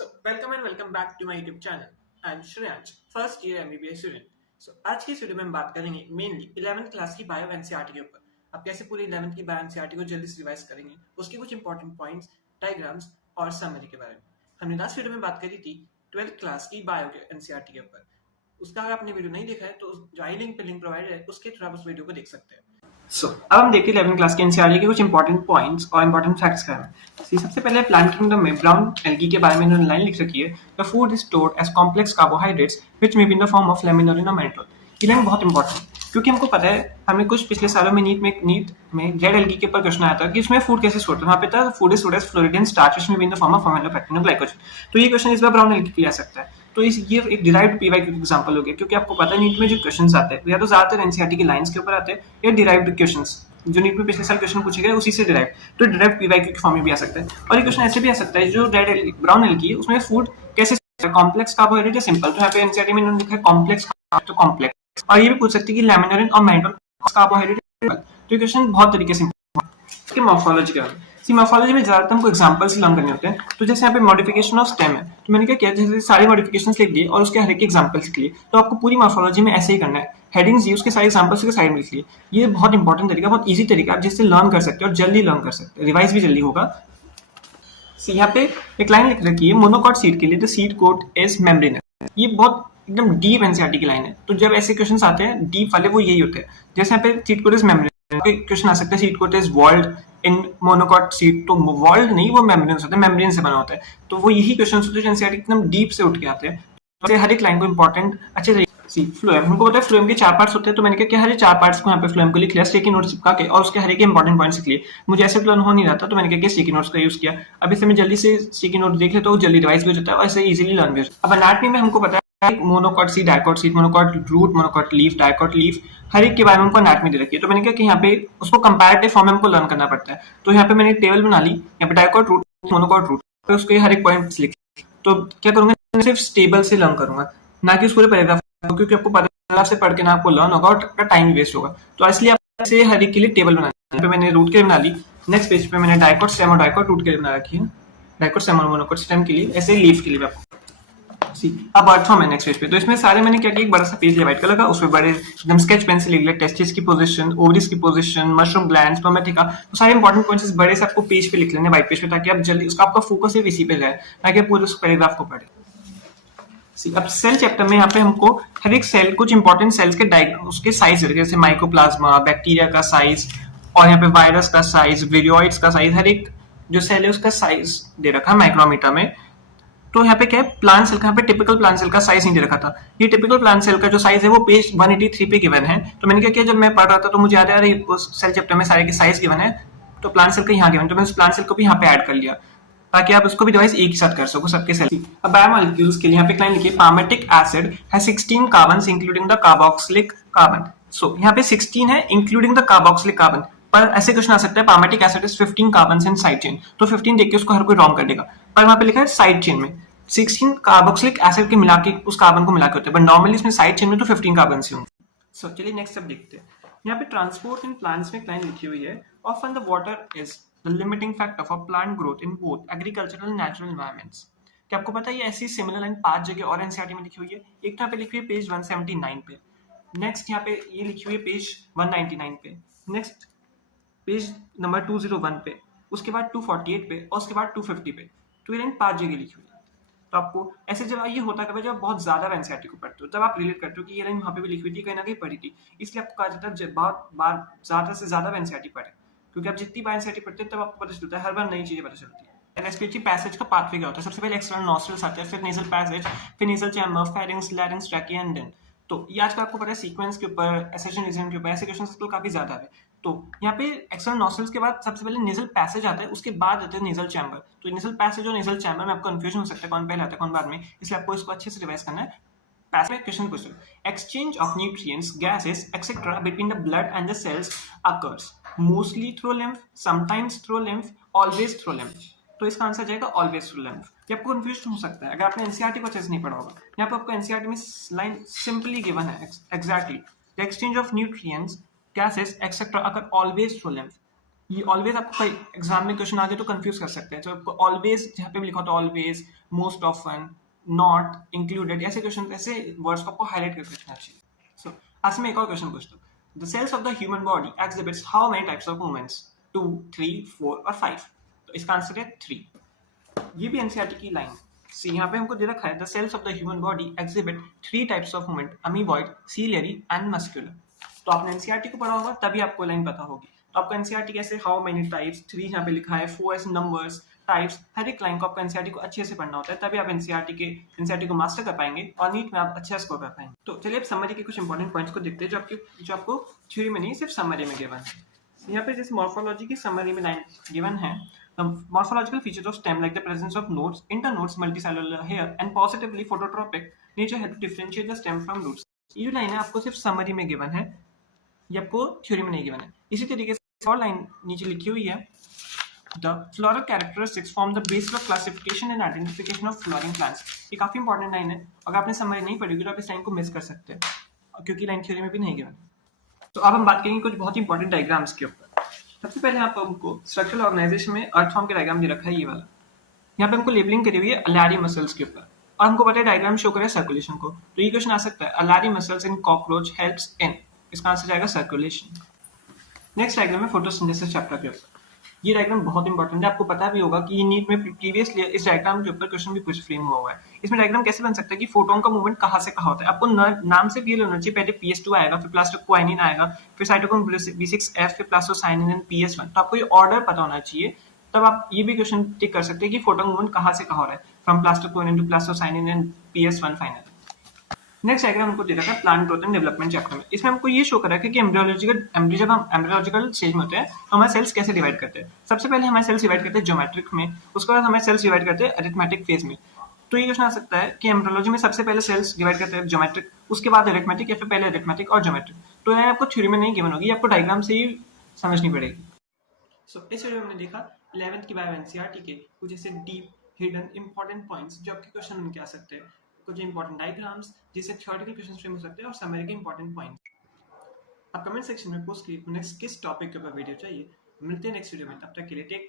Welcome and welcome back to my YouTube channel. I am Shreyansh, first year MBBS student. आज की इस video में हम बात करेंगे मेनली 11th क्लास की बायो एनसीईआरटी के ऊपर। आप कैसे पूरी 11th की बायो एनसीईआरटी को जल्दी से रिवाइज करेंगे, उसके कुछ इंपॉर्टेंट पॉइंट्स, डायग्राम्स और समरी के बारे में। हमने लास्ट वीडियो में बात करी थी 12th क्लास की बायो के एनसीईआरटी के ऊपर। उसका अगर आपने वीडियो नहीं देखा है तो जो आई लिंक पे लिंक प्रोवाइडेड है उसके थ्रू आप उस वीडियो को देख सकते हैं। अब हम देखिए 11th क्लास के एनसीईआरटी के कुछ इंपॉर्टेंट पॉइंट्स और इंपॉर्टेंट फैक्ट्स क्या हैं। सबसे पहले प्लांट किंगडम में ब्राउन एल्गी के बारे में इन्होंने लाइन लिख रखी है, the food is stored as complex carbohydrates which may be in the form of laminarin mannitol. ये लाइन बहुत इंपॉर्टेंट है क्योंकि हमको पता है, हमें कुछ पिछले सालों में नीट में रेड एल्गी के ऊपर क्वेश्चन आया था कि उसमें फूड कैसे स्टोर था। वहाँ पे था food is stored as floridean starch which may be in the form of amylopectin glycogen. तो ये क्वेश्चन इस बार ब्राउन एल्गी के लिए आ सकता है। तो ये एक डिराइव्ड पीवाईक्यू एग्जांपल हो गया, क्योंकि आपको पता है नीट में जो क्वेश्चंस आते हैं या तो ज्यादातर एनसीईआरटी की लाइंस के ऊपर आते हैं या डिराइव्ड क्वेश्चंस जो नीट में पिछले साल क्वेश्चन पूछे गए उसी से डिराइव, तो डिराइव पीवाईक्यू के फॉर्म में भी आ सकता है। और ये क्वेश्चन ऐसे भी आ सकता है जो रेड ब्राउन एल्गी है उसमें फूड कैसे कॉम्प्लेक्स कार्बोहाइड्रेट या सिंपल। तो यहाँ पे एनसीईआरटी में इन्होंने लिखा है कॉम्प्लेक्स, तो कॉम्प्लेक्स। और ये भी पूछ सकते हैं कि लैमिनर और मेंटल कार्बोहाइड्रेट। तो ये क्वेश्चन बहुत तरीके से इसके मॉर्फोलॉजी का मॉर्फोलॉजी में ज्यादातर हमको एग्जांपल्स लर्न करने होते हैं। तो जैसे यहाँ पे मॉडिफिकेशन ऑफ स्टेम है, तो मैंने क्या किया, जैसे सारे मॉडिफिकेशंस लिख दिए और उसके हर एक एग्जांपल्स लिख लिए। तो आपको पूरी मॉर्फोलॉजी में ऐसे ही करना है, हेडिंग्स दी, उसके सारे एग्जांपल्स के साइड में लिख लिए। ये बहुत इंपॉर्टेंट तरीका, बहुत ईजी तरीका आप जिससे लर्न कर सकते हो और जल्दी लर्न कर सकते हो, रिवाइज भी जल्दी होगा। यहाँ पे एक लाइन लिख रखी है, मोनोकॉट सीड के लिए the seed coat is membranous. ये बहुत एकदम डीप एनसीईआरटी की लाइन है। तो जब ऐसे क्वेश्चंस आते हैं डीप वाले, वो यही होते हैं। जैसे यहाँ पे seed coat is membranous, question आ सकता है seed coat is walled in monocot seed. तो वॉल्ड नहीं, वो मेम्ब्रेन होता है, मेम्ब्रेन से बना होता है। तो वो यही क्वेश्चन होते हैं जो एनसीईआरटी एकदम डीप से उठ के आते हैं। तो हर एक लाइन को इंपॉर्टेंट अच्छे तरीके से फ्लोएम, हमको पता है फ्लोएम के 4 पार्ट्स होते हैं। तो मैंने क्या हर 4 पार्ट्स को यहाँ पे फ्लोएम को लिख लिया स्टिकी नोट्स चिपका के, और उसके हर एक इंपॉर्टेंट पॉइंट्स लिख लिए। मुझे ऐसे लर्न हो नहीं रहा था तो मैंने क्या स्टिकी नोट्स का यूज किया। अब इसे मैं जल्दी से स्टिकी नोट देख ले तो जल्दी रिवाइज भी हो जाता है और ऐसे इजीली लर्न भी हो जाता है। अब एनाटॉमी में हमको पता है monocot seed, dicot seed, monocot root, monocot leaf, dicot leaf, हर एक के बारे में हमको एनाटॉमी दे रखी है। तो मैंने क्या कि यहाँ पे उसको कंपैरेटिव फॉर्म में हमको लर्न करना पड़ता है। तो यहाँ पे मैंने एक टेबल बना ली, यहाँ पे डाइकॉट रूट, मोनोकॉट रूट, तो उसके हर एक पॉइंट लिख। तो क्या करूंगा, सिर्फ टेबल से लर्न करूंगा, ना कि उस पूरे पैराग्राफ, क्योंकि आपको पैराग्राफ से पढ़ के ना आपको लर्न होगा और टाइम वेस्ट होगा। तो इसलिए आप से हर एक के लिए टेबल बना ली। पे मैंने रूट के लिए बना ली, नेक्स्ट पेज पे मैंने डाइकॉट स्टेम और डाइकॉट रूट के लिए बना रखी है, डाइकॉट स्टेम और मोनोकॉट स्टेम के लिए, ऐसे लीफ के लिए आपको। अब अर्थ फॉर्म है नेक्स्ट पेज पे। तो इसमें सारे मैंने क्या किया, एक बड़ा सा पेज लिया व्हाइट कलर का, उसमें बड़े एकदम स्केच पेन से लिख लिया टेस्टिस की पोजीशन, ओवरीज की पोजीशन, मशरूम ग्लैंड्स, स्पर्मेटिका। तो सारे इंपॉर्टेंट पॉइंट्स बड़े से आपको पेज पे लिख लेने व्हाइट पेज पे, ताकि आप जल्दी उसका आपका फोकस सिर्फ इसी पे जाए, ताकि पूरे उस पैराग्राफ को पढ़े। अब सेल चैप्टर में यहाँ पे हमको हर एक सेल, कुछ इंपॉर्टेंट सेल्स के डायग्राम, उसके साइज, जैसे माइकोप्लाज्मा, बैक्टीरिया का साइज, और यहाँ पे वायरस का साइज, विरियोइड्स का साइज, हर एक जो सेल है उसका साइज दे रखा है माइक्रोमीटर में। तो यहाँ पे क्या है, प्लांट सेल का, यहाँ पे टिपिकल प्लांट सेल का साइज नहीं दे रखा था। ये टिपिकल प्लांट सेल का जो साइज है वो पेज 183 पे गिवन है। तो मैंने क्या किया, जब मैं पढ़ रहा था तो मुझे याद आ रहा है उस सेल चैप्टर में सारे के साइज गिवन है, तो प्लांट सेल का यहाँ गिवन, तो मैंने उस प्लांट सेल को भी यहाँ पे ऐड कर लिया, ताकि आप उसको भी डिवाइस एक ही साथ कर सको सबके सेल। अब बायोमोलिक्यूल्स के लिए यहाँ पे लाइन लिखिए, palmitic acid has 16 carbons including the carboxylic carbon. So यहाँ पे 16 है इंक्लूडिंग द कार्बोक्सिलिक कार्बन, पर ऐसे क्वेश्चन आ सकता है palmitic acid is 15 carbons in side chain. तो 15 देख के उसको हर कोई रॉन्ग कर देगा, पर वहां पे लिखा है साइड चेन में 16 कार्बोक्सिलिक एसिड के मिला के उस कार्बन को मिला के होते हैं, बट नॉर्मली इसमें साइड चेन में तो 15 कार्बन ही होंगे। सो चलिए नेक्स्ट सब देखते हैं। यहाँ पे ट्रांसपोर्ट इन प्लांट्स में लाइन लिखी हुई है, often the water is the limiting factor for plant growth in both agricultural and natural environments. क्या आपको पता है ये ऐसी सिमिलर लाइन 5 जगह और एनसीईआरटी में लिखी हुई है। एक यहाँ पे लिखी हुई है पेज 179 पे, नेक्स्ट यहाँ पे ये लिखी हुई है पेज 199 पे, नेक्स्ट पेज नंबर 201 पे, उसके बाद 248 पे और उसके बाद 250 पे। तो ये लाइन 5 जगह लिखी हुई है। तो आपको ऐसे जब ये होता है जब आप बहुत ज्यादा एनसीईआरटी को पढ़ते हो, तब आप रिलेट करते हो कि ये लाइन वहां पे भी लिखी हुई थी, कहीं ना कहीं पढ़ी थी, इसलिए आपको कहा जाता है बहुत बार ज्यादा से ज्यादा एनसीईआरटी पढ़े, क्योंकि आप जितनी बार एनसीईआरटी पढ़ते हैं तब आपको पता चलता है, हर बार नई चीजें पता चलती है। रेस्पिरेटरी पैसेज का पाथवे क्या होता है, सबसे पहले एक्सटर्नल नॉस्ट्रल्स आते हैं, फिर नेजल पैसेज, फिर nasal chamber, pharynx, larynx, trachea and then. तो ये आजकल आपको पता है सीक्वेंस के ऊपर, एसेशन रीजन के ऊपर ऐसे क्वेश्चंस तो काफी ज्यादा है। तो यहाँ पे एक्सटर्नल नॉस्ट्रल्स के बाद सबसे पहले नेजल पैसेज आता है, उसके बाद आते हैं नेजल चैम्बर। तो नेजल पैसेज और नेजल चैम्बर में आपको कंफ्यूजन हो सकता है कौन पहले आता है कौन बाद में, इसलिए आपको इसको अच्छे से रिवाइज करना है। Passage question question, exchange of nutrients, gases et cetera between the blood and the cells occurs mostly through lymph, sometimes through lymph, always through lymph. तो इसका आंसर जाएगा ऑलवेज थ्रू लिम्फ। ये आपको कंफ्यूजन हो सकता है अगर आपने एनसीईआरटी को अच्छे से नहीं पढ़ा होगा। यहाँ पे आपको एनसीईआरटी में लाइन सिंपली गिवन है exactly, the exchange of nutrients, gases, etc. occur always through lymph. ये ऑलवेज आपको कोई एग्जाम में क्वेश्चन आ जाए तो कंफ्यूज कर सकते हैं, तो आपको ऑलवेज जहाँ पे भी लिखा होता है always, most often, not, included, ऐसे क्वेश्चन, ऐसे वर्ड्स को आपको हाईलाइट करके रखना चाहिए। सो आज से मैं एक और क्वेश्चन पूछता हूँ। The cells of the human body exhibits how many types of movements? 2, 3, 4 और 5। तो इसका आंसर है 3। ये भी एनसीईआरटी की लाइन सी, यहाँ पे हमको दे रखा है the cells of the human body exhibit 3 types of movement, amoeboid, ciliary and muscular. तो आपने एनसीईआरटी को पढ़ा होगा तभी आपको लाइन पता होगी। तो आपको एनसीईआरटी कैसे, हाउ मेनी टाइप्स, 3 यहाँ पे लिखा है, 4 ऐसे नंबर्स, टाइप्स, हर एक लाइन को आपको एनसीईआरटी को अच्छे से पढ़ना होता है, तभी आप एनसीईआरटी को मास्टर कर पाएंगे और नीट में आप अच्छा स्कोर कर पाएंगे। तो चलिए अब समरी के कुछ इंपॉर्टेंट पॉइंट्स को देखते हैं जो आपको थ्योरी में नहीं सिर्फ समरी में गिवन है। यहाँ पे जैसे मॉर्फोलॉजी की समरी में लाइन गिवन है, the morphological features of stem like the presence of nodes, internodes, multicellular hair and positively phototropic nature help to differentiate the stem from roots। ये जो लाइन है आपको सिर्फ समरी में गिवन है, ये आपको थ्योरी में नहीं गिवन है। इसी तरीके से और लाइन नीचे लिखी हुई है, the floral characteristics form the basis of classification and identification of flowering plants। ये काफी इंपॉर्टेंट लाइन है, अगर आपने समरी नहीं पढ़ी होगी तो आप इस लाइन को मिस कर सकते हैं क्योंकि लाइन थ्योरी में भी नहीं गिवन। तो अब हम बात करेंगे कुछ बहुत इंपॉर्टेंट डायग्राम्स के ऊपर। सबसे पहले आपको हमको स्ट्रक्चरल ऑर्गेनाइजेशन में अर्थ फॉर्म के डायग्राम दे रखा है, ये वाला। यहाँ पे हमको लेबलिंग करी हुई है अलारी मसल्स के ऊपर और हमको पता है डायग्राम शो करे सर्कुलेशन को, तो ये क्वेश्चन आ सकता है alary muscles in cockroach helps in, इसका आंसर जाएगा सर्कुलेशन। नेक्स्ट डायग्राम है फोटोसिंथेसिस चैप्टर के ऊपर। ये डायग्राम बहुत इंपॉर्टेंट है, आपको पता भी होगा कि ये नीट में प्रीवियसली इस डायग्राम के ऊपर क्वेश्चन भी कुछ फ्रेम हुआ है। इसमें डायग्राम कैसे बन सकता है कि फोटोन का मूवमेंट कहाँ से कहाँ होता है, आपको नाम से क्लियर होना चाहिए। पहले PS2 आएगा, फिर प्लास्टोक्वाइनिन आएगा, फिर साइटोक्रोम B6F, फिर प्लास्टोसाइनिन PS1। तो आपको ये ऑर्डर पता होना चाहिए, तब आप ये भी क्वेश्चन टिक कर सकते हैं कि फोटोन मूवमेंट कहाँ से कहाँ हो रहा है, from plastoquinone to plastocyanin and PS1 final. Next diagram हमको दे रखा है plant growth and development chapter में। इसमें हमको ये शो कर रहा है कि जब हम एम्ब्रियोलॉजिकल स्टेज में होते हैं तो हमारे सेल्स कैसे डिवाइड करते हैं। सबसे पहले हमारे सेल्स डिवाइड करते हैं ज्योमेट्रिक में, उसके बाद हमारे सेल्स डिवाइड करते हैं अरिथमेटिक फेज में। तो ये क्वेश्चन आ सकता है कि एम्ब्रियोलॉजी में सबसे पहले सेल्स डिवाइड करते हैं ज्योमेट्रिक, उसके बाद अरिथमेटिक, या फिर पहले अरिथमेटिक और ज्योमेट्रिक। तो ये आपको थ्योरी में नहीं गिवन होगी, आपको डायग्राम से ही समझनी पड़ेगी। इस वीडियो में हमने देखा 11th की बायो एनसीईआरटी के कुछ ऐसे डीप हिडन इंपॉर्टेंट पॉइंट्स जो आपके क्वेश्चन में क्या आ सकते हैं, कुछ इंपॉर्टेंट डायग्राम्स जिससे थ्योरेटिकल क्वेश्चन फ्रेम हो सकते हैं और समरी के इंपॉर्टेंट पॉइंट्स। आप कमेंट सेक्शन में पोस्ट कीजिए नेक्स्ट किस टॉपिक के ऊपर वीडियो चाहिए। मिलते हैं नेक्स्ट वीडियो में, तब तक के लिए टेक केयर।